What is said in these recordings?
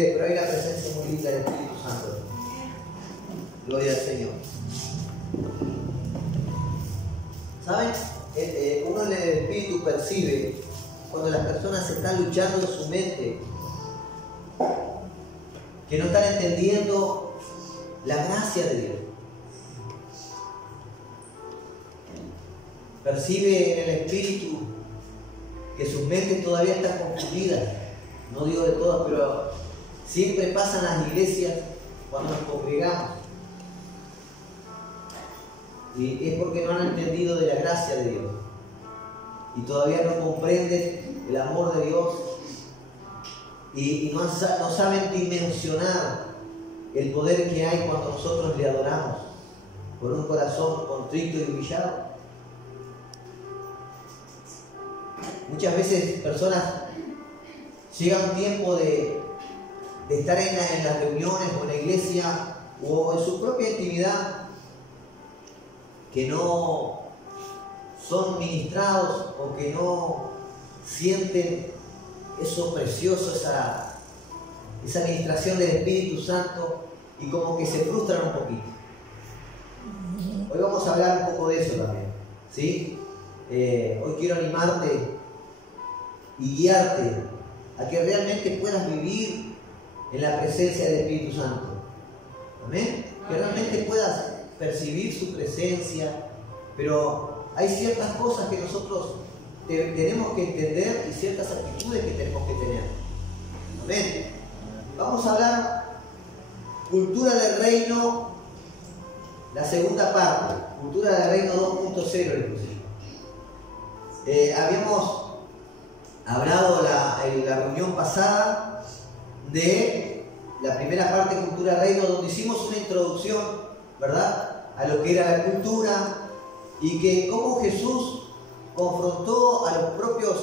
ustedes, pero hay una presencia muy linda del Espíritu Santo. Gloria al Señor. ¿Saben? Uno en el Espíritu percibe cuando las personas están luchando en su mente, que no están entendiendo la gracia de Dios. Percibe en el Espíritu que sus mentes todavía están confundidas. No digo de todas, pero siempre pasan las iglesias cuando nos congregamos. Y es porque no han entendido de la gracia de Dios. Y todavía no comprenden el amor de Dios. Y no saben dimensionar el poder que hay cuando nosotros le adoramos con un corazón contrito y humillado. Muchas veces personas llegan un tiempo de estar en las reuniones o en la iglesia o en su propia intimidad que no son ministrados o que no sienten eso precioso, esa administración del Espíritu Santo, y como que se frustran un poquito. Hoy vamos a hablar un poco de eso también, ¿sí? Hoy quiero animarte y guiarte a que realmente puedas vivir en la presencia del Espíritu Santo. ¿Amén? Que realmente puedas percibir su presencia, pero hay ciertas cosas que nosotros tenemos que entender y ciertas actitudes que tenemos que tener. Amén. Vamos a hablar cultura del reino, la segunda parte, cultura del reino 2.0 inclusive. Habíamos hablado en la reunión pasada de la primera parte de cultura del reino, donde hicimos una introducción, ¿verdad?, a lo que era la cultura, y que cómo Jesús confrontó a los propios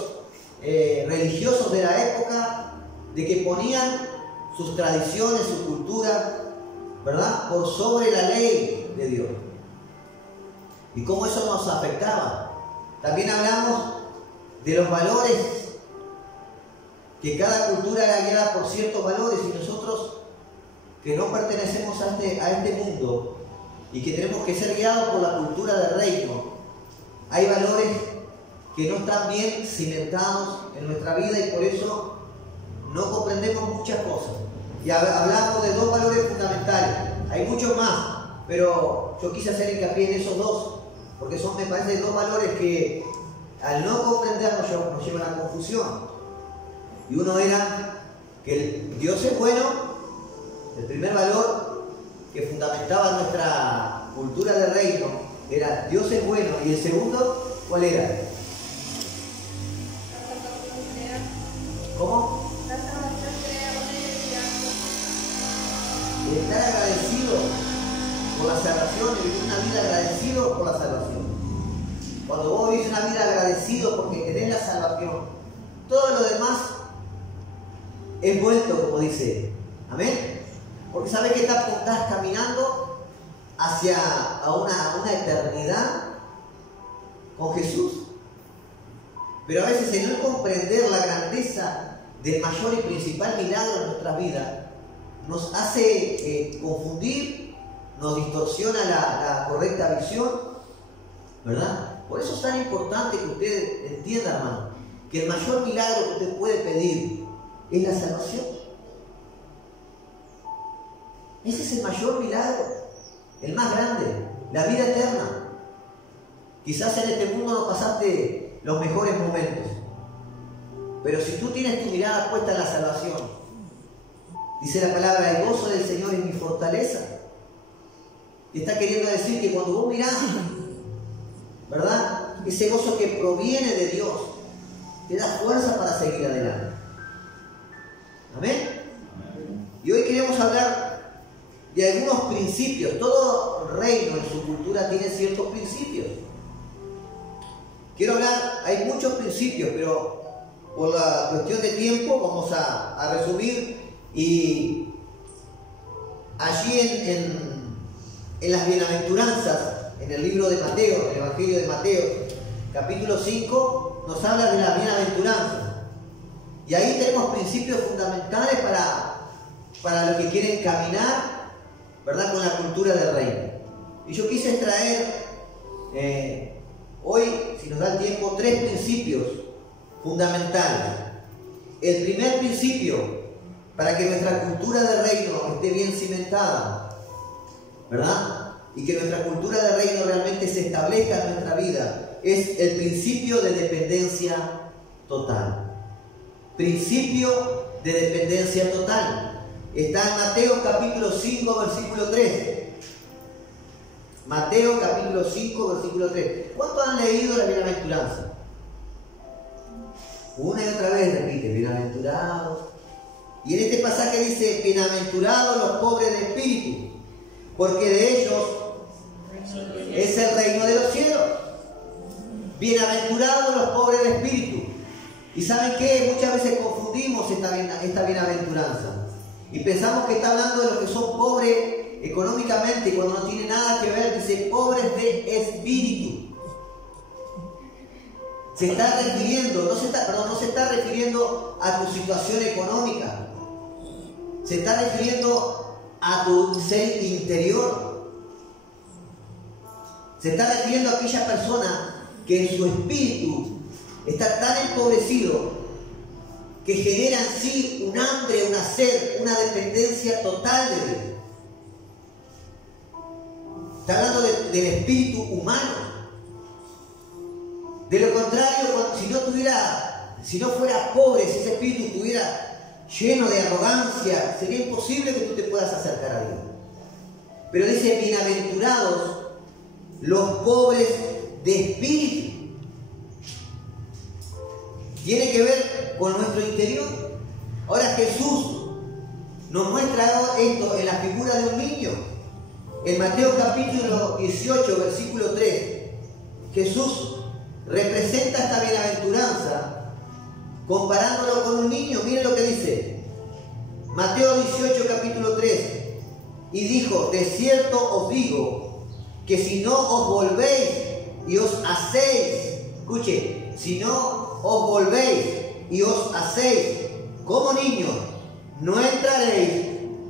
religiosos de la época, de que ponían sus tradiciones, su cultura, ¿verdad?, por sobre la ley de Dios, y cómo eso nos afectaba. También hablamos de los valores, que cada cultura era guiada por ciertos valores, y nosotros que no pertenecemos a este mundo y que tenemos que ser guiados por la cultura del reino, hay valores que no están bien cimentados en nuestra vida y por eso no comprendemos muchas cosas. Y hablamos de dos valores fundamentales, hay muchos más, pero yo quise hacer hincapié en esos dos, porque son, me parece, dos valores que al no comprendernos nos llevan a la confusión. Y uno era que Dios es bueno, el primer valor que fundamentaba nuestra cultura del reino era Dios es bueno, y el segundo, ¿cuál era? ¿Cómo? Estar agradecido por la salvación, y vivir una vida agradecido por la salvación. Cuando vos vivís una vida agradecido porque tenés la salvación, todo lo demás es vuelto, como dice. Amén. Porque sabes que estás caminando hacia una eternidad con Jesús. Pero a veces el no comprender la grandeza del mayor y principal milagro en nuestras vidas nos hace confundir, nos distorsiona la correcta visión, ¿verdad? Por eso es tan importante que usted entienda, hermano, que el mayor milagro que usted puede pedir es la salvación. Ese es el mayor milagro, el más grande, la vida eterna. Quizás en este mundo no pasaste los mejores momentos, pero si tú tienes tu mirada puesta en la salvación, dice la palabra, el gozo del Señor es mi fortaleza. Te está queriendo decir que cuando vos mirás, ¿verdad?, ese gozo que proviene de Dios, te da fuerza para seguir adelante. Amén. Y hoy queremos hablar de algunos principios. Todo reino en su cultura tiene ciertos principios. Quiero hablar, hay muchos principios, pero por la cuestión de tiempo vamos a resumir. Y allí en las bienaventuranzas, en el libro de Mateo, en el Evangelio de Mateo, capítulo 5, nos habla de las bienaventuranzas. Y ahí tenemos principios fundamentales para los que quieren caminar, ¿verdad?, con la cultura del reino. Y yo quise traer hoy, si nos da el tiempo, 3 principios fundamentales. El primer principio, para que nuestra cultura del reino esté bien cimentada, ¿verdad?, y que nuestra cultura del reino realmente se establezca en nuestra vida, es el principio de dependencia total. Principio de dependencia total. Está en Mateo capítulo 5, versículo 3. Mateo capítulo 5, versículo 3. ¿Cuántos han leído la bienaventuranza? Una y otra vez repite, bienaventurados. Y en este pasaje dice, bienaventurados los pobres de espíritu, porque de ellos es el reino de los cielos. Bienaventurados los pobres de espíritu. Y ¿saben qué? Muchas veces confundimos esta bienaventuranza y pensamos que está hablando de los que son pobres económicamente, y cuando no tiene nada que ver, dice pobres de espíritu. Se está refiriendo, no se está refiriendo a tu situación económica, se está refiriendo a tu ser interior. Se está refiriendo a aquella persona que en su espíritu está tan empobrecido que genera en sí un hambre, una sed, una dependencia total de Dios. Está hablando del espíritu humano. De lo contrario, si no fuera pobre, si ese espíritu estuviera lleno de arrogancia, sería imposible que tú te puedas acercar a Dios. Pero dice, bienaventurados los pobres de espíritu. Tiene que ver con nuestro interior. Ahora Jesús nos muestra esto en la figura de un niño. En Mateo capítulo 18, versículo 3, Jesús representa esta bienaventuranza comparándolo con un niño. Miren lo que dice. Mateo 18, capítulo 3. Y dijo, de cierto os digo, que si no os volvéis y os hacéis, escuche, si no os volvéis y os hacéis como niños, no entraréis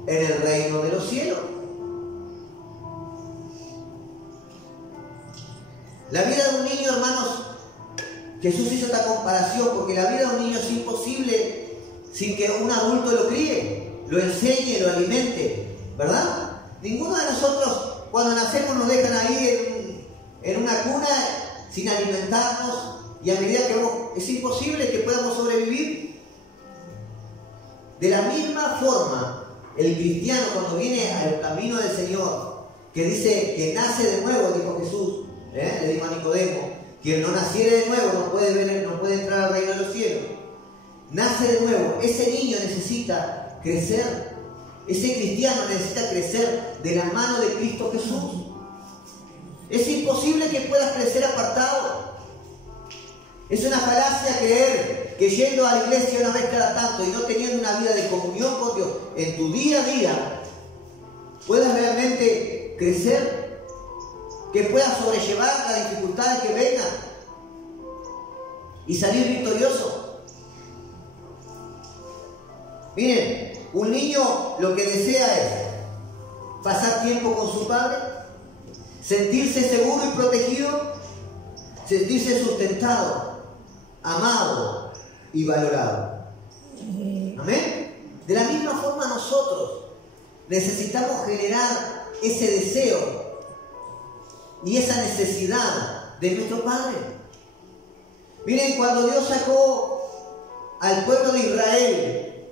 en el reino de los cielos. La vida de un niño, hermanos, Jesús hizo esta comparación porque la vida de un niño es imposible sin que un adulto lo críe, lo enseñe, lo alimente, ¿verdad? Ninguno de nosotros cuando nacemos nos dejan ahí en una cuna sin alimentarnos, y a medida que es imposible que podamos sobrevivir. De la misma forma, el cristiano cuando viene al camino del Señor, que dice que nace de nuevo, dijo Jesús, le dijo a Nicodemo, quien no naciere de nuevo no puede entrar al reino de los cielos. Nace de nuevo. Ese niño necesita crecer. Ese cristiano necesita crecer de la mano de Cristo Jesús. Es imposible que puedas crecer apartado. Es una falacia creer que yendo a la iglesia una vez cada tanto y no teniendo una vida de comunión con Dios en tu día a día, puedas realmente crecer, que puedas sobrellevar las dificultades que vengan y salir victorioso. Miren, un niño lo que desea es pasar tiempo con su padre, sentirse seguro y protegido, sentirse sustentado, amado y valorado. Amén. De la misma forma nosotros necesitamos generar ese deseo y esa necesidad de nuestro Padre. Miren, cuando Dios sacó al pueblo de Israel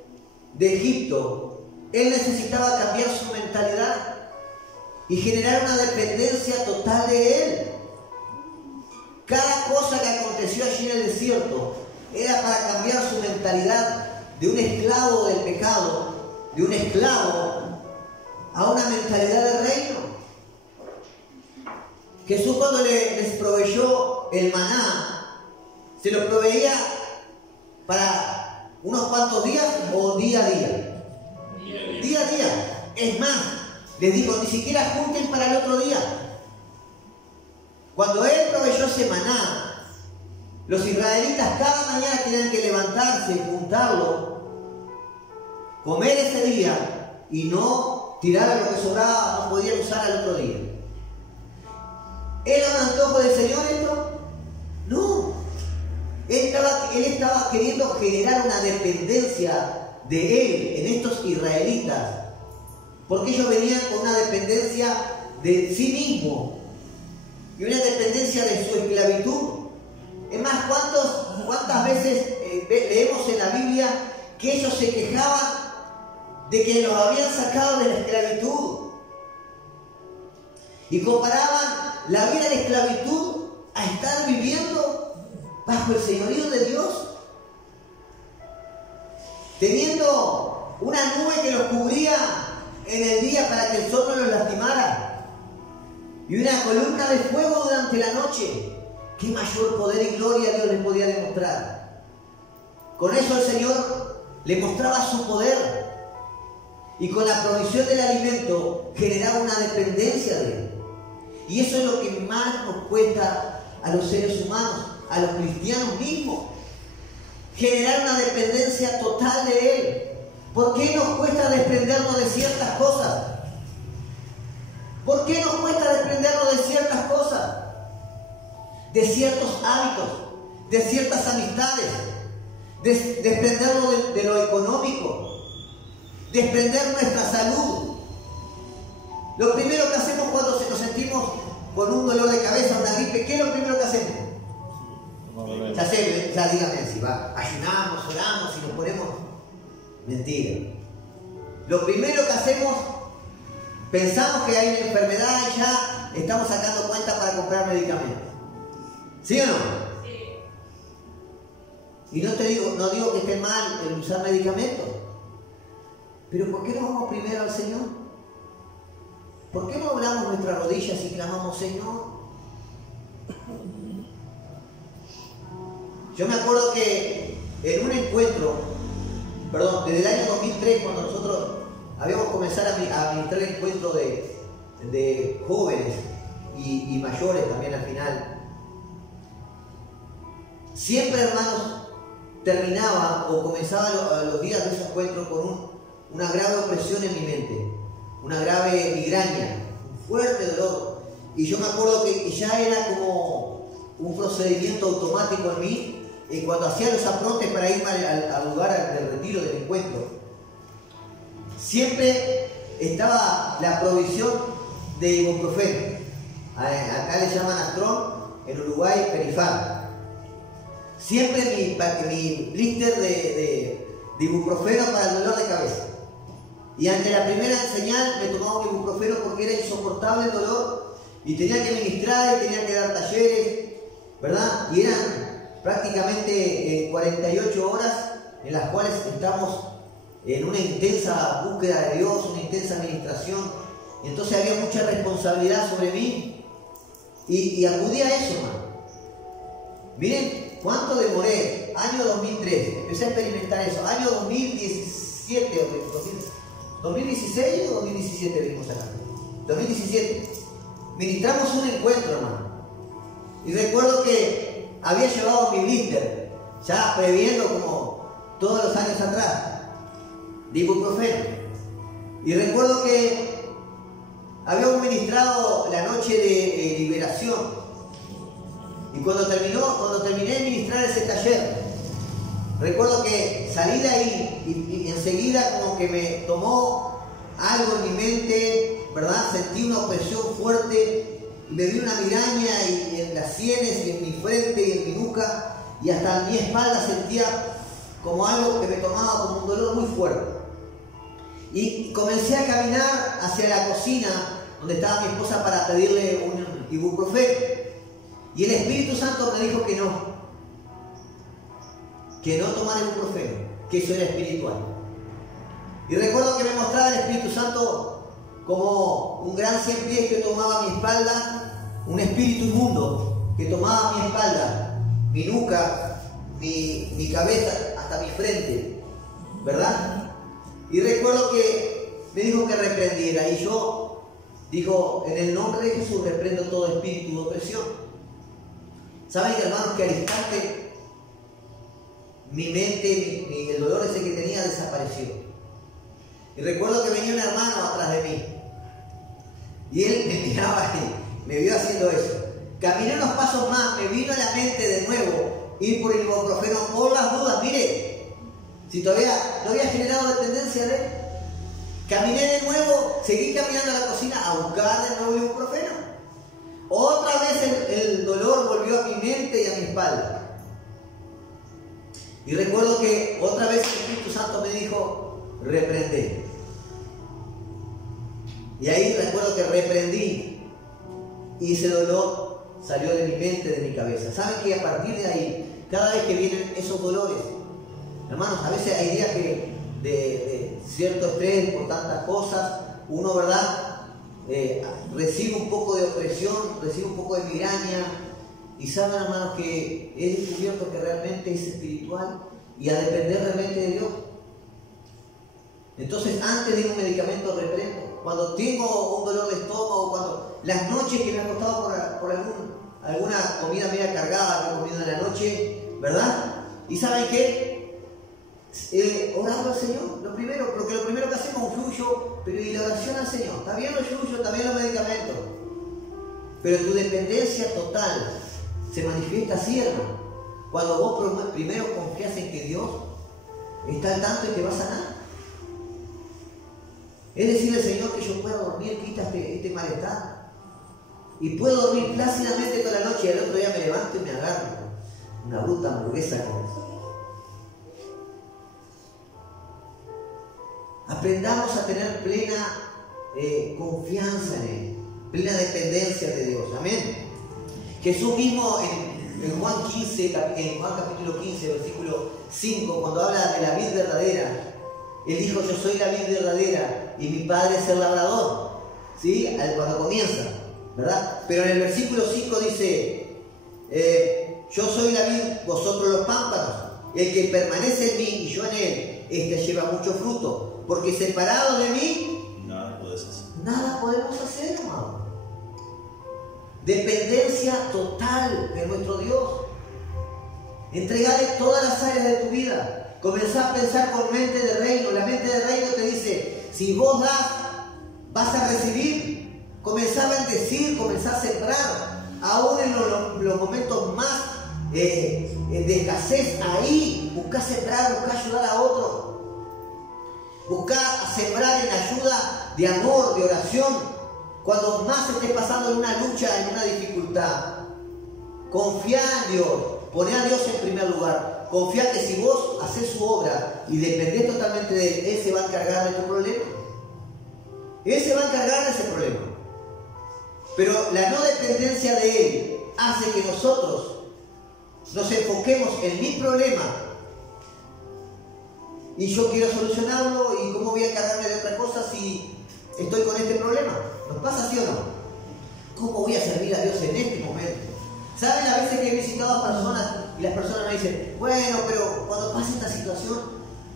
de Egipto, Él necesitaba cambiar su mentalidad y generar una dependencia total de Él. Cada cosa que aconteció allí en el desierto era para cambiar su mentalidad de un esclavo del pecado, de un esclavo, a una mentalidad de reino. Jesús cuando les proveyó el maná, se lo proveía para unos cuantos días o día a día. Día a día. Es más, les digo, ni siquiera junten para el otro día. Cuando Él proveyó ese maná, los israelitas cada mañana tenían que levantarse, juntarlo, comer ese día y no tirara lo que sobraba, no podía usar al otro día. ¿Era un antojo del Señor esto? No. Él estaba queriendo generar una dependencia de Él en estos israelitas, porque ellos venían con una dependencia de sí mismo y una dependencia de su esclavitud. Es más, ¿cuántas veces leemos en la Biblia que ellos se quejaban de que los habían sacado de la esclavitud? Y comparaban la vida de esclavitud a estar viviendo bajo el señorío de Dios, teniendo una nube que los cubría en el día para que el sol no los lastimara y una columna de fuego durante la noche. ¿Qué mayor poder y gloria Dios les podía demostrar? Con eso el Señor le mostraba su poder, y con la provisión del alimento generaba una dependencia de Él. Y eso es lo que más nos cuesta a los seres humanos, a los cristianos mismos, generar una dependencia total de Él. ¿Por qué nos cuesta desprendernos de ciertas cosas? ¿Por qué nos cuesta desprendernos de ciertas cosas? De ciertos hábitos, de ciertas amistades, desprendernos de lo económico, desprender nuestra salud. Lo primero que hacemos cuando nos sentimos con un dolor de cabeza, una gripe, ¿qué es lo primero que hacemos? Ya dígame si va, ayunamos, oramos y nos ponemos. Mentira. Lo primero que hacemos, pensamos que hay una enfermedad y ya estamos sacando cuenta para comprar medicamentos. ¿Sí o no? Sí. Y no digo que esté mal el usar medicamentos, pero ¿por qué no vamos primero al Señor? ¿Por qué no doblamos nuestras rodillas y clamamos, Señor? Yo me acuerdo que en un encuentro, desde el año 2003, cuando nosotros habíamos comenzado a administrar el encuentro de jóvenes y mayores también al final, siempre, hermanos, terminaba o comenzaba los días de ese encuentro con una grave opresión en mi mente, una grave migraña, un fuerte dolor. Y yo me acuerdo que ya era como un procedimiento automático en mí, cuando hacía los aprontes para irme al lugar del retiro del encuentro. Siempre estaba la provisión de ibuprofeno. Acá le llaman Astrón, en Uruguay Perifar. Siempre mi blister de ibuprofeno para el dolor de cabeza. Y ante la primera señal me tomaba un ibuprofeno porque era insoportable el dolor y tenía que ministrar y tenía que dar talleres, ¿verdad? Y eran prácticamente 48 horas en las cuales estamos en una intensa búsqueda de Dios, una intensa administración. Y entonces había mucha responsabilidad sobre mí y acudí a eso, hermano. Miren cuánto demoré. Año 2003, empecé a experimentar eso. Año 2017, 2016 o 2017 venimos acá. 2017. Ministramos un encuentro, hermano. Y recuerdo que había llevado mi blister, ya previendo como todos los años atrás, de ibuprofeno. Y recuerdo que habíamos ministrado la noche de liberación. Y cuando terminé de ministrar ese taller, recuerdo que salí de ahí y enseguida como que me tomó algo en mi mente, ¿verdad? Sentí una opresión fuerte y me dio una migraña y en las sienes y en mi frente y en mi nuca y hasta en mi espalda sentía como algo que me tomaba como un dolor muy fuerte. Y comencé a caminar hacia la cocina donde estaba mi esposa para pedirle un ibuprofeno. Y el Espíritu Santo me dijo que no tomara ibuprofeno, que eso era espiritual. Y recuerdo que me mostraba el Espíritu Santo como un gran 100 pies que tomaba mi espalda, un espíritu inmundo que tomaba mi espalda, mi nuca, mi cabeza, hasta mi frente, ¿verdad? Y recuerdo que me dijo que reprendiera y yo digo, en el nombre de Jesús reprendo todo espíritu de opresión. ¿Saben, hermanos, que al instante mi mente, el dolor ese que tenía desapareció? Y recuerdo que venía un hermano atrás de mí. Y él me miraba y me vio haciendo eso. Caminé unos pasos más, me vino a la mente de nuevo ir por el ibuprofeno por las dudas. Mire, si todavía no había generado dependencia de él. Caminé de nuevo, seguí caminando a la cocina a buscar de nuevo ibuprofeno. Otra vez el dolor volvió a mi mente y a mi espalda. Y recuerdo que otra vez el Espíritu Santo me dijo, reprende. Y ahí recuerdo que reprendí y ese dolor salió de mi mente, de mi cabeza. ¿Saben que a partir de ahí, cada vez que vienen esos dolores, hermanos, a veces hay días que de cierto estrés por tantas cosas, uno, ¿verdad? Recibe un poco de opresión, recibe un poco de migraña, y saben, hermanos, que he descubierto que realmente es espiritual y a depender realmente de Dios. Entonces, antes de un medicamento reprendo. Cuando tengo un dolor de estómago, cuando las noches que me ha costado por alguna comida media cargada que he comido en la noche, ¿verdad? ¿Y saben qué? Orando al Señor, porque lo primero que hacemos es un yuyo, pero y la oración al Señor. Está bien los yuyos, también los medicamentos, pero tu dependencia total se manifiesta así, hermano. Cuando vos primero confías en que Dios está al tanto y te va a sanar. Es decirle al Señor que yo pueda dormir, quita este malestar. Y puedo dormir plácidamente toda la noche y al otro día me levanto y me agarro una bruta hamburguesa con eso. Aprendamos a tener plena confianza en Él, plena dependencia de Dios. Amén. Jesús mismo en Juan capítulo 15, versículo 5, cuando habla de la vid verdadera, Él dijo, yo soy la vid verdadera y mi Padre es el labrador. ¿Sí? Cuando comienza, ¿verdad? Pero en el versículo 5 dice, yo soy la vid, vosotros los pámpanos. El que permanece en mí y yo en él, este lleva mucho fruto. Porque separado de mí, nada podemos hacer, hermano. Dependencia total de nuestro Dios. Entregarle todas las áreas de tu vida. Comenzar a pensar con mente de reino. La mente de reino te dice, si vos das, vas a recibir. Comenzar a bendecir, comenzar a sembrar. Aún en los momentos más de escasez, ahí buscar sembrar, buscar ayudar a otros. Buscar sembrar en ayuda de amor, de oración. Cuando más estés pasando en una lucha, en una dificultad, confía en Dios. Poné a Dios en primer lugar. Confía que si vos haces su obra y dependés totalmente de Él, Él se va a encargar de tu problema. Él se va a encargar de ese problema. Pero la no dependencia de Él hace que nosotros nos enfoquemos en mi problema. Y yo quiero solucionarlo, y cómo voy a encargarme de otra cosa si estoy con este problema. ¿Nos pasa así o no? ¿Cómo voy a servir a Dios en este momento? ¿Saben a veces que he visitado a personas y las personas me dicen, bueno, pero cuando pase esta situación,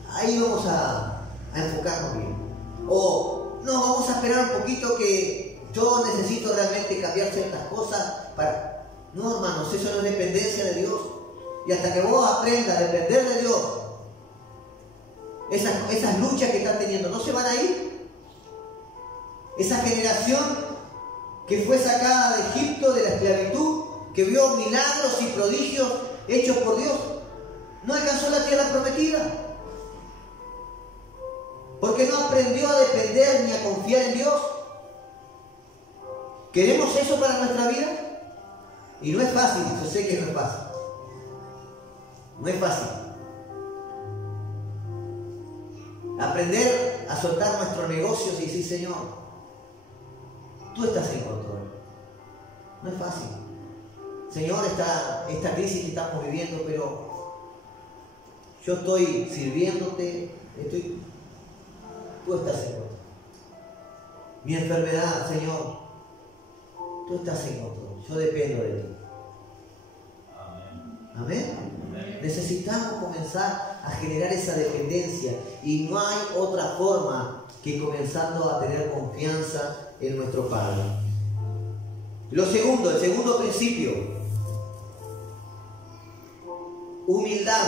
ahí vamos a enfocarnos bien? O, no, vamos a esperar un poquito que yo necesito realmente cambiar ciertas cosas para... No, hermanos, eso no es dependencia de Dios. Y hasta que vos aprendas a depender de Dios, esas luchas que están teniendo no se van a ir. Esa generación que fue sacada de Egipto, de la esclavitud, que vio milagros y prodigios hechos por Dios, no alcanzó la tierra prometida, porque no aprendió a depender ni a confiar en Dios. ¿Queremos eso para nuestra vida? Y no es fácil, yo sé que no es fácil. No es fácil. Aprender a soltar nuestros negocios y decir, Señor, tú estás en control. No es fácil. Señor, esta crisis que estamos viviendo, pero yo estoy sirviéndote, tú estás en control. Mi enfermedad, Señor, tú estás en control. Yo dependo de ti. Amén. Amén. Necesitamos comenzar a generar esa dependencia, y no hay otra forma que comenzando a tener confianza en nuestro Padre. El segundo principio, humildad.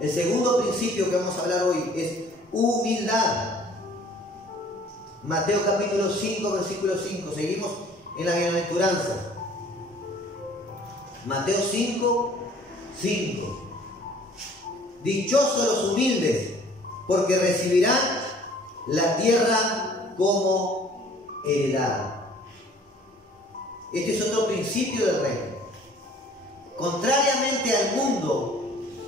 El segundo principio que vamos a hablar hoy es humildad. Mateo capítulo 5, versículo 5. Seguimos en la bienaventuranza. Mateo 5, 5. Dichosos los humildes, porque recibirán la tierra como heredad. Este es otro principio del reino. Contrariamente al mundo,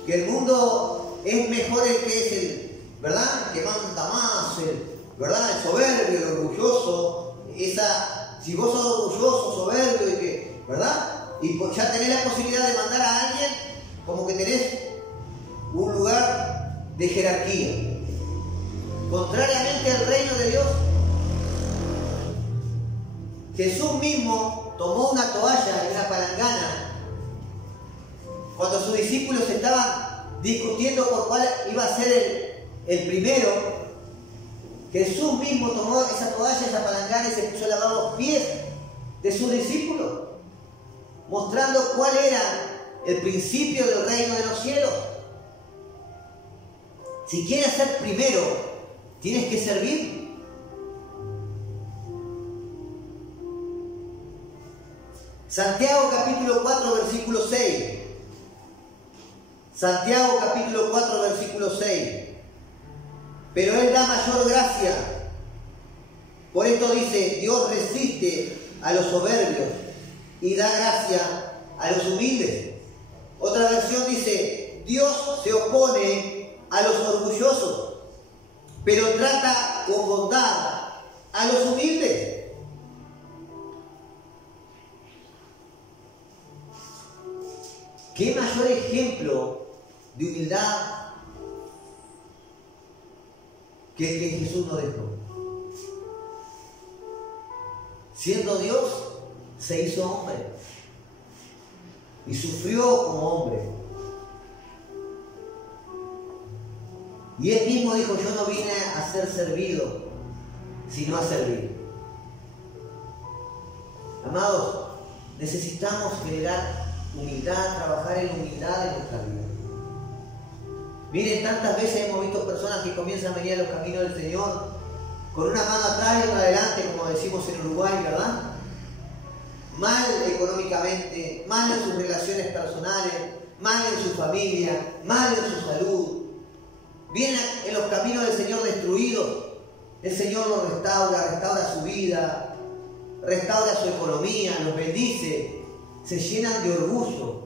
que el mundo es mejor el que es el, ¿verdad? El que manda más, ¿verdad? El soberbio, el orgulloso. Si vos sos orgulloso, soberbio, y que, ¿verdad? Y ya tenés la posibilidad de mandar a alguien, como que tenés un lugar de jerarquía. Contrariamente al reino de Dios, Jesús mismo tomó una toalla y una palangana cuando sus discípulos estaban discutiendo por cuál iba a ser el primero. Jesús mismo tomó esa toalla, esa palangana y se puso a lavar los pies de sus discípulos, mostrando cuál era el principio del reino de los cielos. Si quieres ser primero, tienes que servir. Santiago capítulo 4, versículo 6. Santiago capítulo 4, versículo 6. Pero Él da mayor gracia. Por esto dice, Dios resiste a los soberbios y da gracia a los humildes. Otra versión dice, Dios se opone a los orgullosos, pero trata con bondad a los humildes. ¿Qué mayor ejemplo de humildad que el que Jesús nos dejó? Siendo Dios, se hizo hombre y sufrió como hombre. Y Él mismo dijo, yo no vine a ser servido, sino a servir. Amados, necesitamos generar humildad, trabajar en humildad en nuestra vida. Miren, tantas veces hemos visto personas que comienzan a venir a los caminos del Señor con una mano atrás y otra adelante, como decimos en Uruguay, ¿verdad? Mal económicamente, mal en sus relaciones personales, mal en su familia, mal en su salud. Vienen en los caminos del Señor destruidos. El Señor los restaura su vida, restaura su economía, los bendice. Se llenan de orgullo.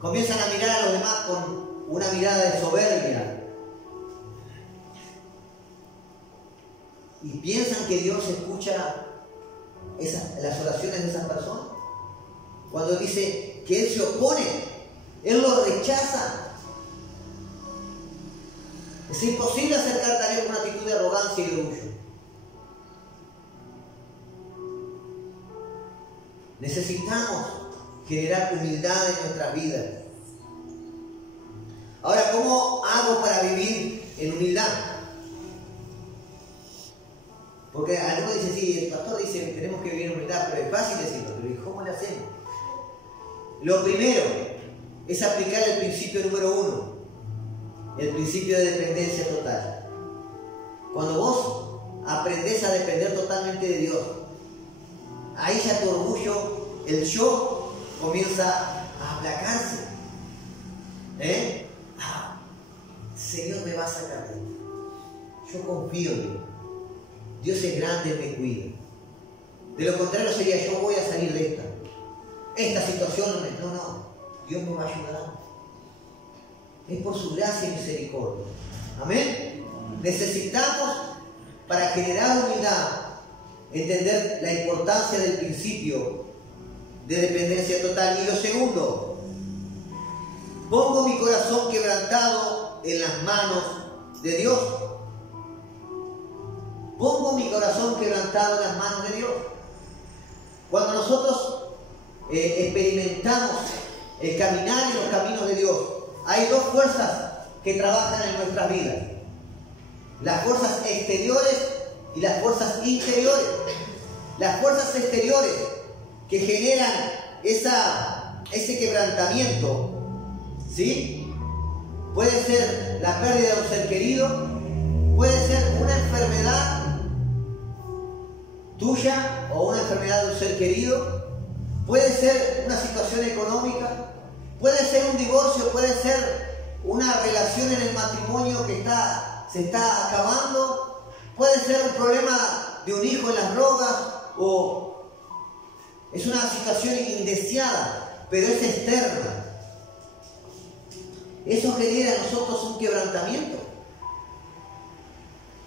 Comienzan a mirar a los demás con una mirada de soberbia. Y piensan que Dios escucha las oraciones de esas personas. Cuando dice que Él se opone, Él lo rechaza. Es imposible acercarte a Dios con una actitud de arrogancia y de orgullo. Necesitamos generar humildad en nuestras vidas. Ahora, ¿cómo hago para vivir en humildad? Porque algunos dicen, sí, el pastor dice que tenemos que vivir en humildad, pero es fácil decirlo, pero ¿cómo le hacemos? Lo primero es aplicar el principio número 1, el principio de dependencia total. Cuando vos aprendés a depender totalmente de Dios, ahí ya tu orgullo, el yo, comienza a aplacarse. Señor me va a sacar de esto. Yo confío en Dios. Dios es grande, me cuida. De lo contrario sería, yo voy a salir de esta situación. No, Dios me va a ayudar. Es por su gracia y misericordia. Amén. Necesitamos, para generar humildad, entender la importancia del principio de dependencia total. Y lo segundo, pongo mi corazón quebrantado en las manos de Dios. Pongo mi corazón quebrantado en las manos de Dios. Cuando nosotros experimentamos el caminar en los caminos de Dios, hay dos fuerzas que trabajan en nuestras vidas: las fuerzas exteriores y las fuerzas interiores. Las fuerzas exteriores que generan ese quebrantamiento, ¿sí? puede ser la pérdida de un ser querido, puede ser una enfermedad tuya o una enfermedad de un ser querido, puede ser una situación económica, puede ser un divorcio, puede ser una relación en el matrimonio que se está acabando, puede ser un problema de un hijo en las drogas, o es una situación indeseada, pero es externa. Eso genera en nosotros un quebrantamiento.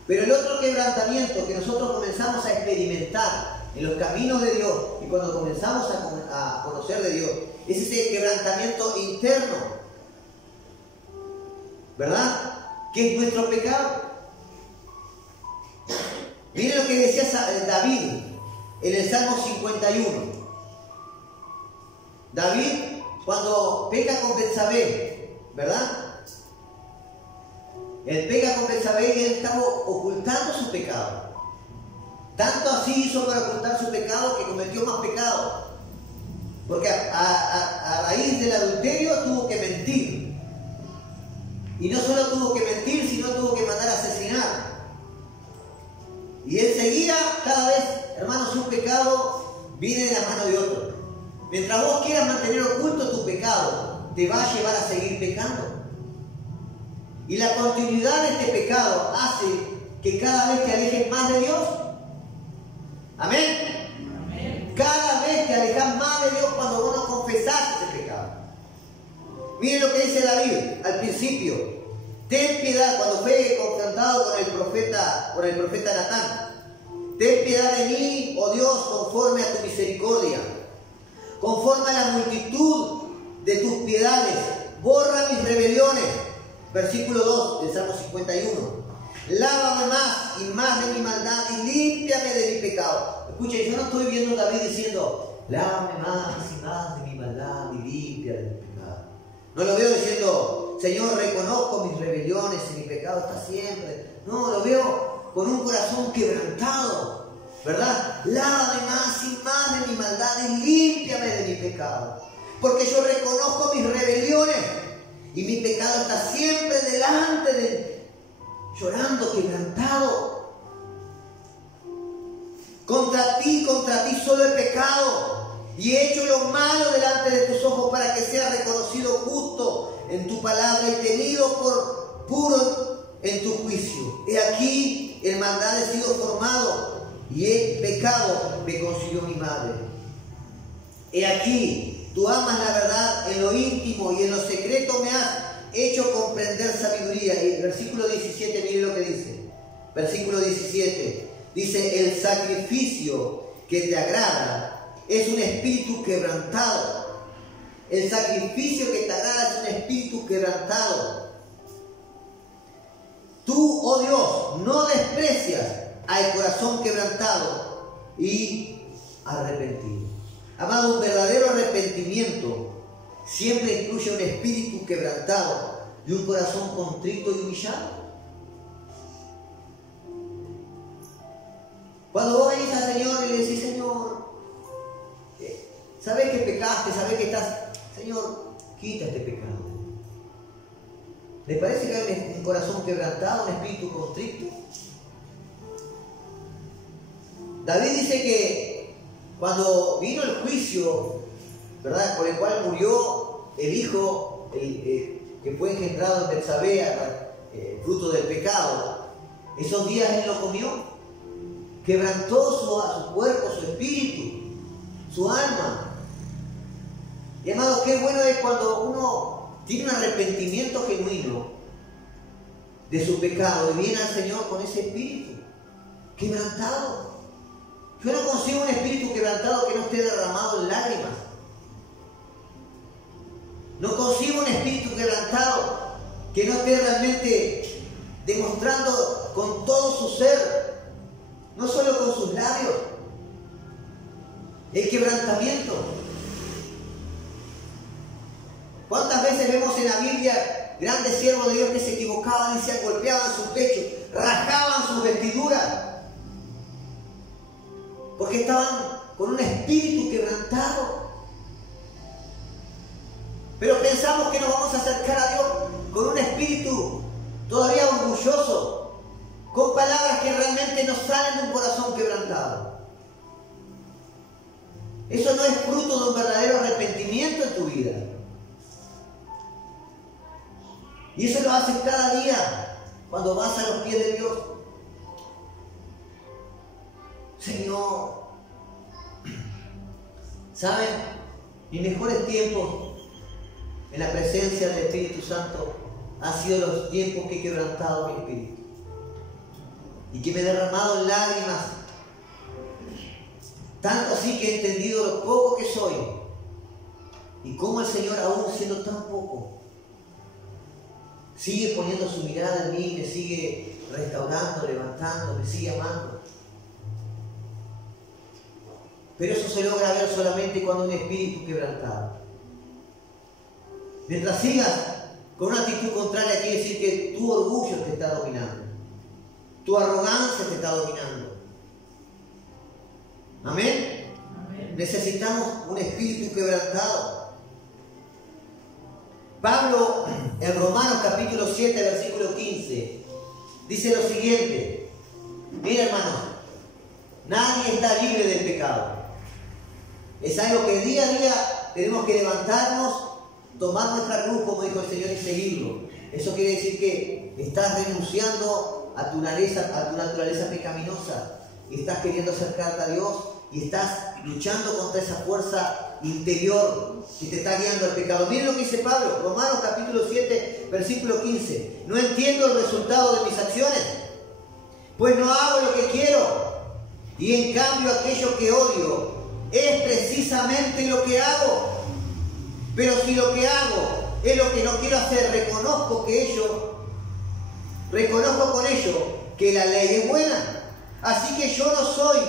Pero el otro quebrantamiento que nosotros comenzamos a experimentar en los caminos de Dios y cuando comenzamos a conocer de Dios, es ese quebrantamiento interno, ¿verdad? Que es nuestro pecado. Miren lo que decía David en el Salmo 51. David, cuando peca con Betsabé, ¿verdad? Él pega con Betsabé y él estaba ocultando su pecado. Tanto así hizo para ocultar su pecado que cometió más pecado. Porque a raíz del adulterio tuvo que mentir. Y no solo tuvo que mentir, sino tuvo que mandar a asesinar. Y él seguía cada vez, hermanos, su pecado viene de la mano de otro. Mientras vos quieras mantener oculto tu pecado, te va a llevar a seguir pecando. Y la continuidad de este pecado hace que cada vez te alejes más de Dios. Amén. Amén. Cada vez te alejas más de Dios cuando vos no confesás ese pecado. Miren lo que dice David al principio. Ten piedad, cuando fue confrontado con el profeta Natán. Ten piedad de mí, oh Dios, conforme a tu misericordia. Conforme a la multitud de tus piedades. Borra mis rebeliones. Versículo 2 del Salmo 51. Lávame más y más de mi maldad y límpiame de mi pecado. Escuchen, yo no estoy viendo a David diciendo, lávame más y más de mi maldad y límpiame de mi pecado. No lo veo diciendo, Señor, reconozco mis rebeliones y mi pecado está siempre. No, lo veo con un corazón quebrantado, ¿verdad? Lávame más y más de mi maldad y límpiame de mi pecado. Porque yo reconozco mis rebeliones. Y mi pecado está siempre delante de mí, llorando, quebrantado. Contra ti solo he pecado y he hecho lo malo delante de tus ojos para que sea reconocido justo en tu palabra y tenido por puro en tu juicio. He aquí, en maldad he sido formado y he pecado, me concibió mi madre. He aquí, tú amas la verdad en lo íntimo y en lo secreto me has hecho comprender sabiduría. Y el versículo 17, mire lo que dice. Versículo 17. Dice, el sacrificio que te agrada es un espíritu quebrantado. El sacrificio que te agrada es un espíritu quebrantado. Tú, oh Dios, no desprecias al corazón quebrantado y arrepentido. Amado, un verdadero arrepentimiento siempre incluye un espíritu quebrantado y un corazón contrito y humillado. Cuando vos venís al Señor y le decís, Señor, sabés que pecaste, sabés que estás, Señor, quita este pecado. ¿Les parece que hay un corazón quebrantado, un espíritu contrito? David dice que cuando vino el juicio, ¿verdad?, por el cual murió el hijo que fue engendrado en Betsabé, fruto del pecado, esos días él lo comió, quebrantó su cuerpo, su espíritu, su alma. Y amados, qué bueno es cuando uno tiene un arrepentimiento genuino de su pecado y viene al Señor con ese espíritu quebrantado. Yo no consigo un espíritu quebrantado que no esté derramado en lágrimas. No consigo un espíritu quebrantado que no esté realmente demostrando con todo su ser, no solo con sus labios, el quebrantamiento. ¿Cuántas veces vemos en la Biblia grandes siervos de Dios que se equivocaban y se golpeaban sus pechos, rasgaban sus vestiduras? Porque estaban con un espíritu quebrantado. Pero pensamos que nos vamos a acercar a Dios con un espíritu todavía orgulloso, con palabras que realmente no salen de un corazón quebrantado. Eso no es fruto de un verdadero arrepentimiento en tu vida. Y eso lo haces cada día cuando vas a los pies de Dios. Señor, ¿saben? Mis mejores tiempos en la presencia del Espíritu Santo han sido los tiempos que he quebrantado mi espíritu y que me he derramado en lágrimas, tanto así que he entendido lo poco que soy y cómo el Señor, aún siendo tan poco, sigue poniendo su mirada en mí, me sigue restaurando, levantando, me sigue amando. Pero eso se logra ver solamente cuando hay un espíritu quebrantado. Mientras sigas con una actitud contraria, quiere decir que tu orgullo te está dominando, tu arrogancia te está dominando. ¿Amén? Amén. Necesitamos un espíritu quebrantado. Pablo, en Romanos capítulo 7, versículo 15, dice lo siguiente. Mira, hermanos, nadie está libre del pecado. Es algo que día a día tenemos que levantarnos, tomar nuestra cruz, como dijo el Señor, y seguirlo. Eso quiere decir que estás renunciando a tu naturaleza pecaminosa y estás queriendo acercarte a Dios y estás luchando contra esa fuerza interior que te está guiando al pecado. Miren lo que dice Pablo, Romanos capítulo 7, versículo 15. No entiendo el resultado de mis acciones, pues no hago lo que quiero, y en cambio aquello que odio es precisamente lo que hago. Pero si lo que hago es lo que no quiero hacer, reconozco con ello que la ley es buena. Así que yo no soy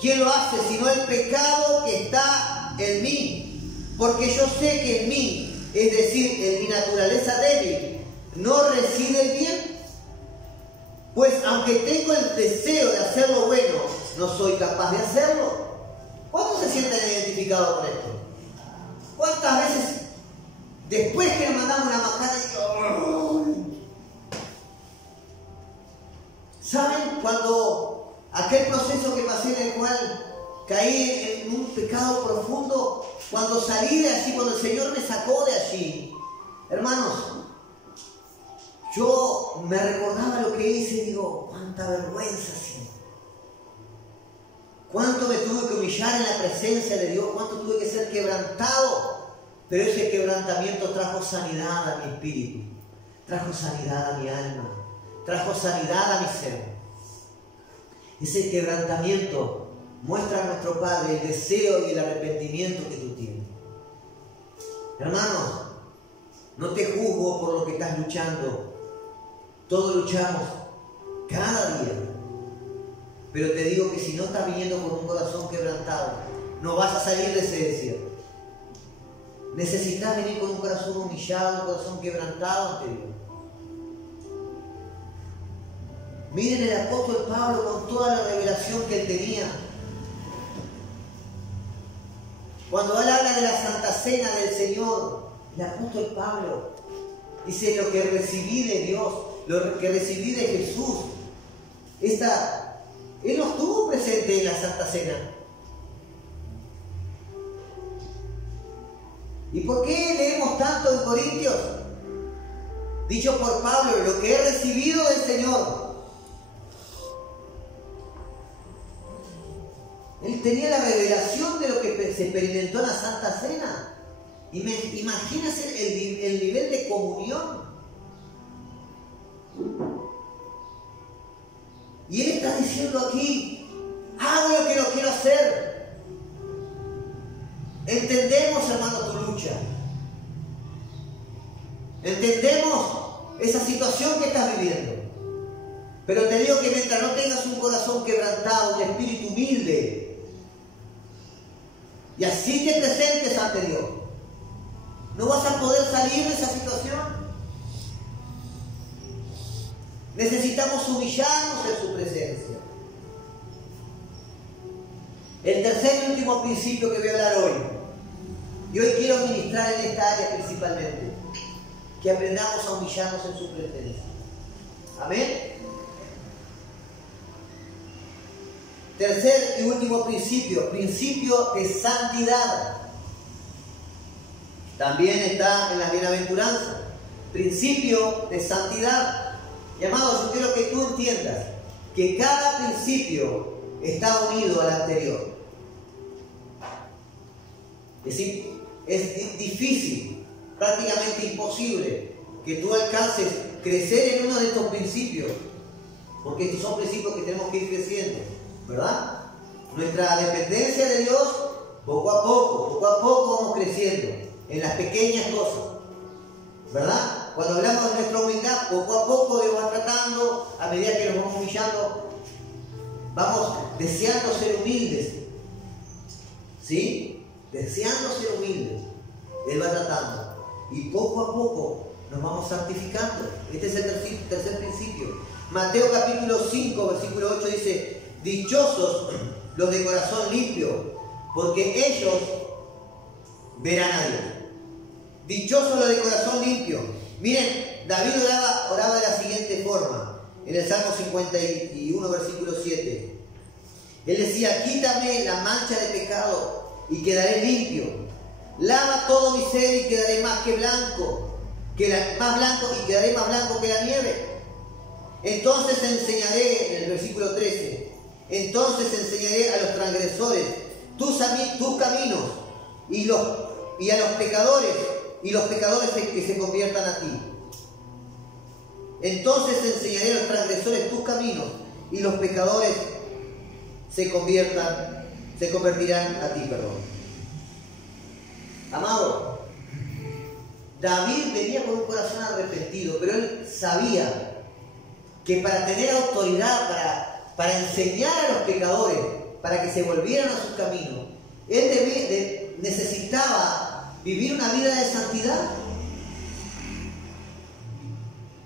quien lo hace, sino el pecado que está en mí. Porque yo sé que en mí, es decir, en mi naturaleza débil, no reside el bien. Pues aunque tengo el deseo de hacer lo bueno, no soy capaz de hacerlo. ¿Cuántos se sienten identificados con esto? ¿Cuántas veces después que le mandamos una macana digo, ¿saben? Cuando aquel proceso que pasé en el cual caí en un pecado profundo, cuando salí de allí, cuando el Señor me sacó de allí, hermanos, yo me recordaba lo que hice y digo, cuánta vergüenza siento. Cuánto me tuve que humillar en la presencia de Dios, cuánto tuve que ser quebrantado. Pero ese quebrantamiento trajo sanidad a mi espíritu, trajo sanidad a mi alma, trajo sanidad a mi ser. Ese quebrantamiento muestra a nuestro Padre el deseo y el arrepentimiento que tú tienes. Hermanos, no te juzgo por lo que estás luchando. Todos luchamos cada día. Pero te digo que si no estás viniendo con un corazón quebrantado, no vas a salir de ese desierto. Necesitas venir con un corazón humillado, un corazón quebrantado ante Dios. Miren el apóstol Pablo con toda la revelación que él tenía. Cuando él habla de la Santa Cena del Señor, el apóstol Pablo dice lo que recibí de Dios, lo que recibí de Jesús. Él no estuvo presente en la Santa Cena. ¿Y por qué leemos tanto en Corintios? Dicho por Pablo, lo que he recibido del Señor. Él tenía la revelación de lo que se experimentó en la Santa Cena. Imagínense el nivel de comunión. Y él está diciendo aquí, hago lo que no quiero hacer. Entendemos, hermano, tu lucha. Entendemos esa situación que estás viviendo. Pero te digo que mientras no tengas un corazón quebrantado, un espíritu humilde, y así te presentes ante Dios, no vas a poder salir de esa situación. Necesitamos humillarnos en su presencia. El tercer y último principio que voy a hablar hoy, y hoy quiero ministrar en esta área principalmente, que aprendamos a humillarnos en su presencia. Amén. Tercer y último principio, principio de santidad. También está en la bienaventuranza, principio de santidad. Y amados, yo quiero que tú entiendas que cada principio está unido al anterior. Es difícil, prácticamente imposible, que tú alcances crecer en uno de estos principios, porque estos son principios que tenemos que ir creciendo, ¿verdad? Nuestra dependencia de Dios, poco a poco vamos creciendo en las pequeñas cosas, ¿verdad? Cuando hablamos de nuestra humildad, poco a poco Dios va tratando, a medida que nos vamos humillando, vamos deseando ser humildes, ¿sí? Deseando ser humildes, Él va tratando, y poco a poco nos vamos santificando. Este es el tercer principio. Mateo capítulo 5, versículo 8 dice: dichosos los de corazón limpio, porque ellos verán a Dios. Dichosos los de corazón limpio. Miren, David oraba de la siguiente forma, en el Salmo 51, versículo 7. Él decía: quítame la mancha de pecado y quedaré limpio. Lava todo mi ser y quedaré más blanco y quedaré más blanco que la nieve. Entonces enseñaré, en el versículo 13, entonces enseñaré a los transgresores tus caminos y a los pecadores que se conviertan a ti. Entonces enseñaré a los transgresores tus caminos y los pecadores se convertirán a ti, perdón. Amado, David venía con un corazón arrepentido, pero él sabía que para tener autoridad, para enseñar a los pecadores, para que se volvieran a sus caminos, él necesitaba vivir una vida de santidad.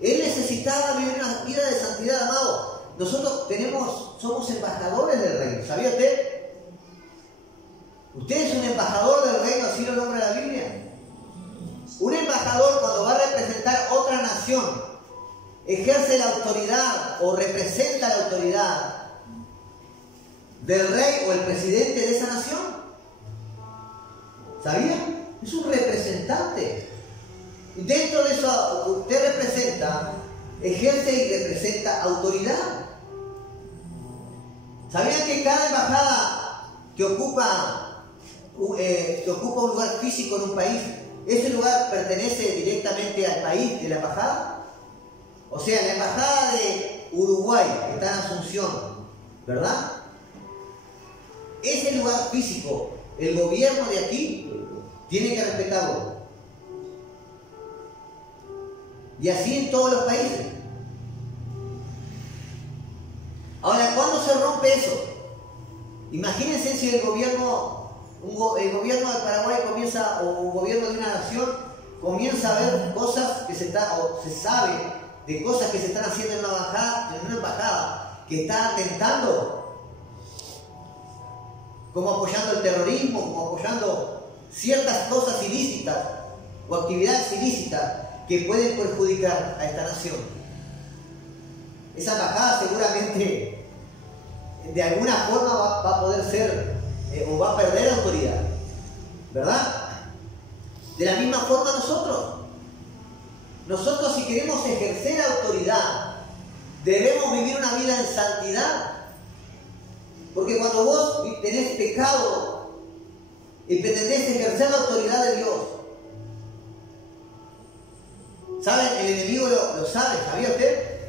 Él necesitaba vivir una vida de santidad, amado. Nosotros somos embajadores del reino. ¿Sabía usted? Usted es un embajador del reino, así lo nombra la Biblia. Un embajador, cuando va a representar otra nación, ejerce la autoridad o representa la autoridad del rey o el presidente de esa nación. ¿Sabía? Es un representante. Y dentro de eso que usted representa, ejerce y representa autoridad. ¿Sabían que cada embajada que ocupa un lugar físico en un país, ese lugar pertenece directamente al país de la embajada? O sea, la embajada de Uruguay está en Asunción, ¿verdad? Ese lugar físico, el gobierno de aquí tiene que respetarlo. Y así en todos los países. Ahora, ¿cuándo se rompe eso? Imagínense si el gobierno de Paraguay comienza, o un gobierno de una nación, comienza a ver cosas que se sabe de cosas que se están haciendo en una embajada que está atentando, como apoyando el terrorismo, como apoyando ciertas cosas ilícitas o actividades ilícitas que pueden perjudicar a esta nación. Esa embajada seguramente de alguna forma va a poder ser o va a perder autoridad, ¿verdad? De la misma forma nosotros si queremos ejercer autoridad, debemos vivir una vida en santidad. Porque cuando vos tenés pecado y pretendés ejercer la autoridad de Dios, ¿saben? El enemigo lo sabe, ¿sabía usted?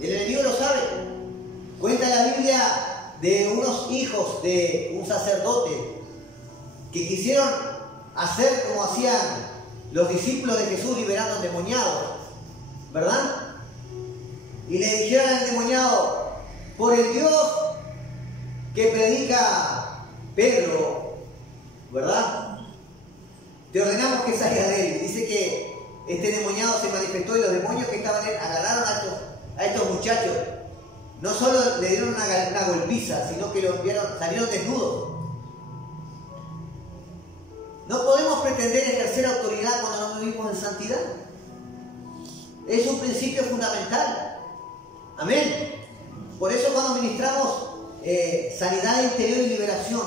El enemigo lo sabe. Cuenta la Biblia de unos hijos de un sacerdote que quisieron hacer como hacían los discípulos de Jesús liberando endemoniados, ¿verdad? Y le dijeron al endemoniado: por el Dios que predica Pedro, ¿verdad?, te ordenamos que salgas de él. Dice que este endemoniado se manifestó y los demonios que estaban en él agarraron a estos muchachos. No solo le dieron una golpiza, sino que salieron desnudos. No podemos pretender pretender ejercer autoridad cuando no vivimos en santidad? Es un principio fundamental. Amén. Por eso cuando ministramos sanidad interior y liberación,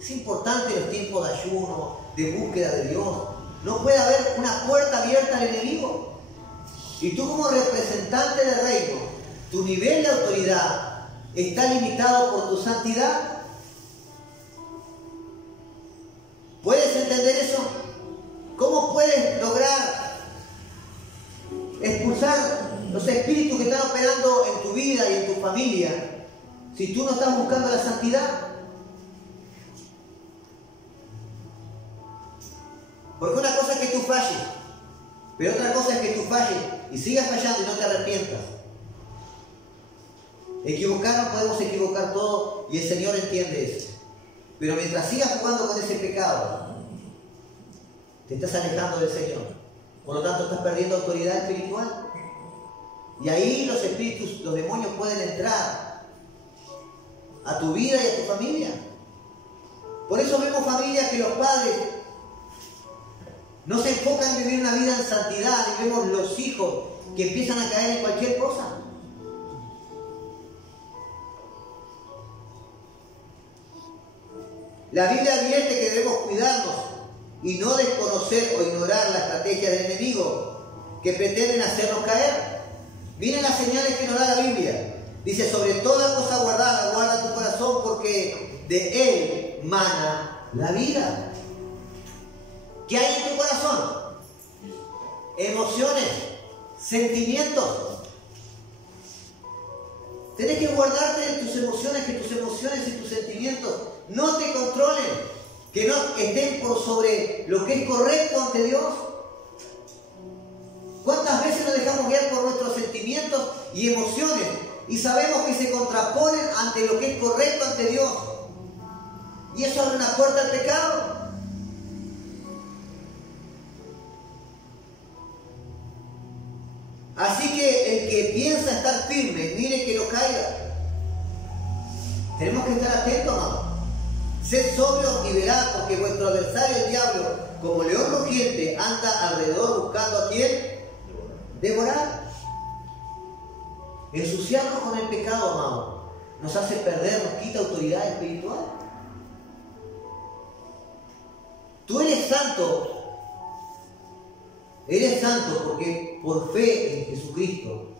es importante los tiempos de ayuno, de búsqueda de Dios. No puede haber una puerta abierta al enemigo. Y tú como representante del reino, tu nivel de autoridad está limitado por tu santidad. ¿Puedes entender eso? ¿Cómo puedes lograr expulsar los espíritus que están operando en tu vida y en tu familia si tú no estás buscando la santidad? Porque una cosa es que tú falles, pero otra cosa es que tú falles y sigas fallando y no te arrepientas. Equivocarnos podemos equivocar todo y el Señor entiende eso. Pero mientras sigas jugando con ese pecado, te estás alejando del Señor. Por lo tanto, estás perdiendo autoridad espiritual. Y ahí los espíritus, los demonios pueden entrar a tu vida y a tu familia. Por eso vemos familias que los padres no se enfocan en vivir una vida en santidad, y vemos los hijos que empiezan a caer en cualquier cosa. La Biblia advierte que debemos cuidarnos y no desconocer o ignorar la estrategia del enemigo que pretenden hacernos caer. Miren las señales que nos da la Biblia. Dice, sobre toda cosa guardada, guarda tu corazón porque de él mana la vida. ¿Qué hay en tu corazón? Emociones, sentimientos. Tienes que guardarte de tus emociones, que tus emociones y tus sentimientos no te controlen, que no estén por sobre lo que es correcto ante Dios. ¿Cuántas veces nos dejamos guiar por nuestros sentimientos y emociones y sabemos que se contraponen ante lo que es correcto ante Dios? Y eso abre una puerta al pecado. Así que el que piensa estar firme, mire que no caiga. Tenemos que estar atentos, amados. Sed sobrios y veraz, porque vuestro adversario, el diablo, como león rugiente, anda alrededor buscando a quién devorar. Ensuciarnos con el pecado, amado, nos hace perder, nos quita autoridad espiritual. Tú eres santo porque por fe en Jesucristo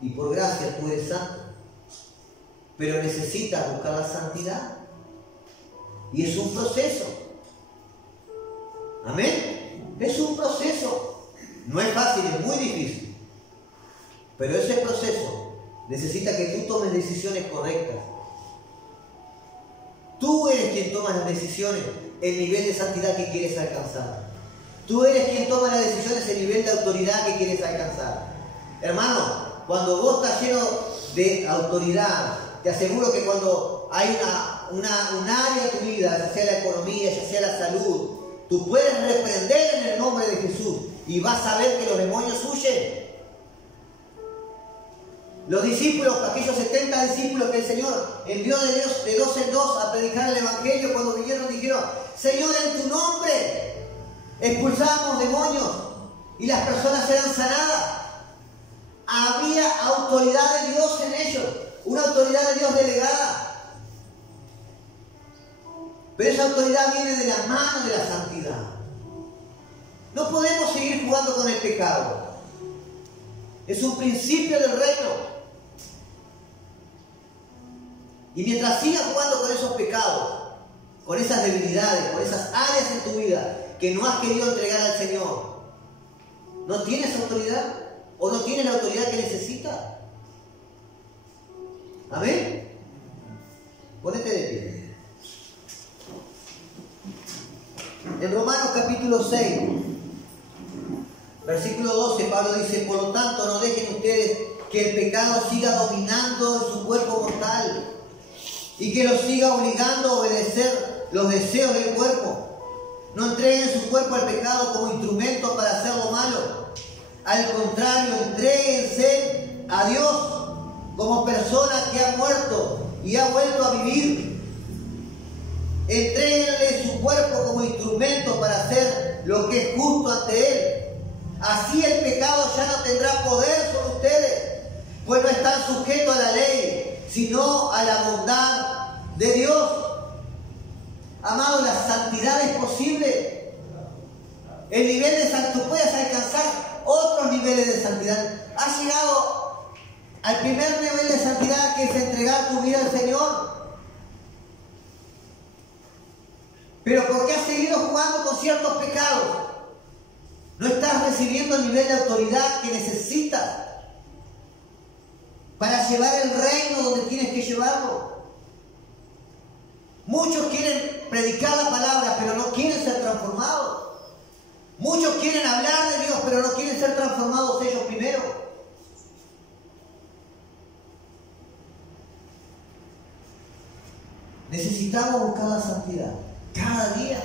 y por gracia tú eres santo. Pero necesitas buscar la santidad. Y es un proceso. Amén. Es un proceso. No es fácil, es muy difícil. Pero ese proceso necesita que tú tomes decisiones correctas. Tú eres quien toma las decisiones, el nivel de santidad que quieres alcanzar. Tú eres quien toma las decisiones, el nivel de autoridad que quieres alcanzar. Hermano, cuando vos estás lleno de autoridad, te aseguro que cuando hay un área de tu vida, ya sea la economía, ya sea la salud, tú puedes reprender en el nombre de Jesús y vas a ver que los demonios huyen. Los discípulos, aquellos 70 discípulos que el Señor envió de Dios de 2 en 2 a predicar el Evangelio, cuando vinieron dijeron, Señor, en tu nombre expulsamos demonios y las personas eran sanadas. Había autoridad de Dios en ellos, una autoridad de Dios delegada. Pero esa autoridad viene de la mano de la santidad. No podemos seguir jugando con el pecado. Es un principio del reino. Y mientras sigas jugando con esos pecados, con esas debilidades, con esas áreas en tu vida que no has querido entregar al Señor, ¿no tienes autoridad? ¿O no tienes la autoridad que necesitas? ¿Amén? Ponete de pie. En Romanos capítulo 6, versículo 12, Pablo dice, por lo tanto no dejen ustedes que el pecado siga dominando en su cuerpo mortal y que los siga obligando a obedecer los deseos del cuerpo. No entreguen su cuerpo al pecado como instrumento para hacer lo malo. Al contrario, entréguense a Dios como persona que ha muerto y ha vuelto a vivir. Entréguenle su cuerpo como instrumento para hacer lo que es justo ante Él. Así el pecado ya no tendrá poder sobre ustedes, pues no están sujetos a la ley, sino a la bondad de Dios. Amados, la santidad es posible. El nivel de santidad, tú puedes alcanzar otros niveles de santidad. Has llegado al primer nivel de santidad, que es entregar tu vida al Señor. Pero porque has seguido jugando con ciertos pecados, no estás recibiendo el nivel de autoridad que necesitas para llevar el reino donde tienes que llevarlo. Muchos quieren predicar la palabra, pero no quieren ser transformados. Muchos quieren hablar de Dios, pero no quieren ser transformados ellos primero. Necesitamos buscar la santidad cada día.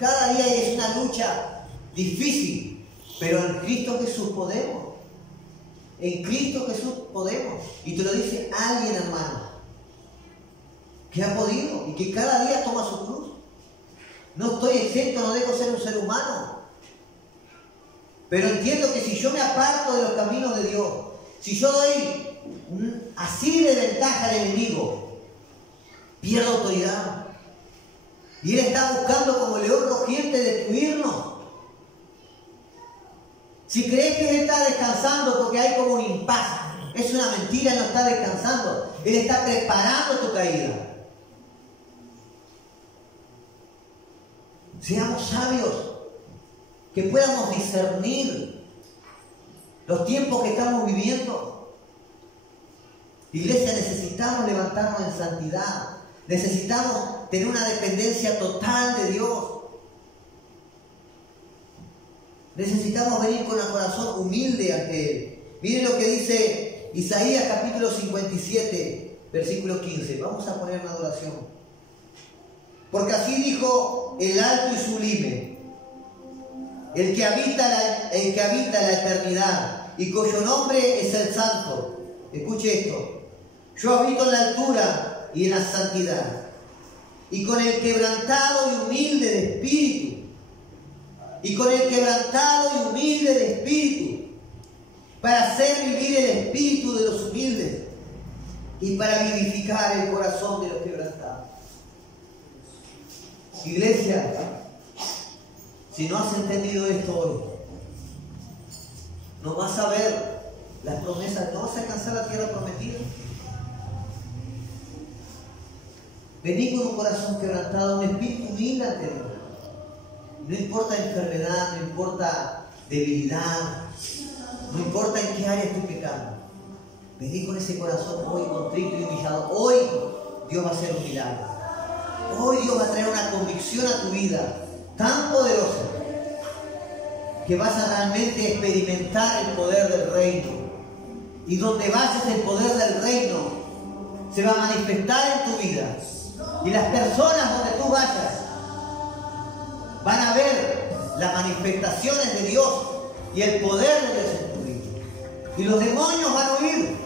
Cada día es una lucha difícil, pero en Cristo Jesús podemos. En Cristo Jesús podemos. Y te lo dice alguien, hermano, que ha podido y que cada día toma su cruz. No estoy exento, no dejo ser un ser humano. Pero entiendo que si yo me aparto de los caminos de Dios, si yo doy así de ventaja al enemigo, pierdo autoridad. Y Él está buscando como león rugiente destruirnos. Si crees que Él está descansando porque hay como un impasse, es una mentira. Él no está descansando. Él está preparando tu caída. Seamos sabios, que podamos discernir los tiempos que estamos viviendo. Iglesia, necesitamos levantarnos en santidad. Necesitamos tener una dependencia total de Dios. Necesitamos venir con el corazón humilde ante Él. Miren lo que dice Isaías capítulo 57, versículo 15. Vamos a poner una adoración. Porque así dijo el alto y sublime, el que habita la eternidad y cuyo nombre es el Santo. Escuche esto. Yo habito en la altura y en la santidad, y con el quebrantado y humilde de espíritu, para hacer vivir el espíritu de los humildes y para vivificar el corazón de los quebrantados. Iglesia, si no has entendido esto hoy, no vas a ver las promesas, no vas a alcanzar la tierra prometida. Vení con un corazón quebrantado, un espíritu humilde ante Dios. No importa enfermedad, no importa debilidad, no importa en qué área estés pecando. Vení con ese corazón hoy contrito y humillado. Hoy Dios va a hacer un milagro. Hoy Dios va a traer una convicción a tu vida tan poderosa que vas a realmente experimentar el poder del reino. Y donde vayas, el poder del reino se va a manifestar en tu vida. Y las personas donde tú vayas van a ver las manifestaciones de Dios y el poder de Dios en tu vida. Y los demonios van a huir.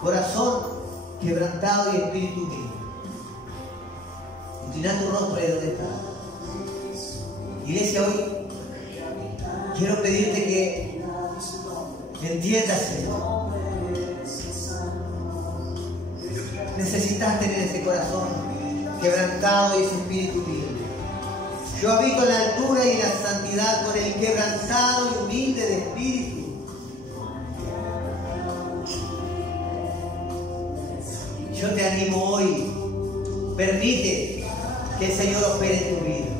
Corazón quebrantado y espíritu humilde. Inclina tu rostro ahí donde estás. Iglesia, hoy quiero pedirte que entiendas esto. Necesitas tener ese corazón quebrantado y ese espíritu humilde. Yo habito en la altura y en la santidad con el quebrantado y humilde de espíritu. Yo te animo hoy, permite que el Señor opere en tu vida.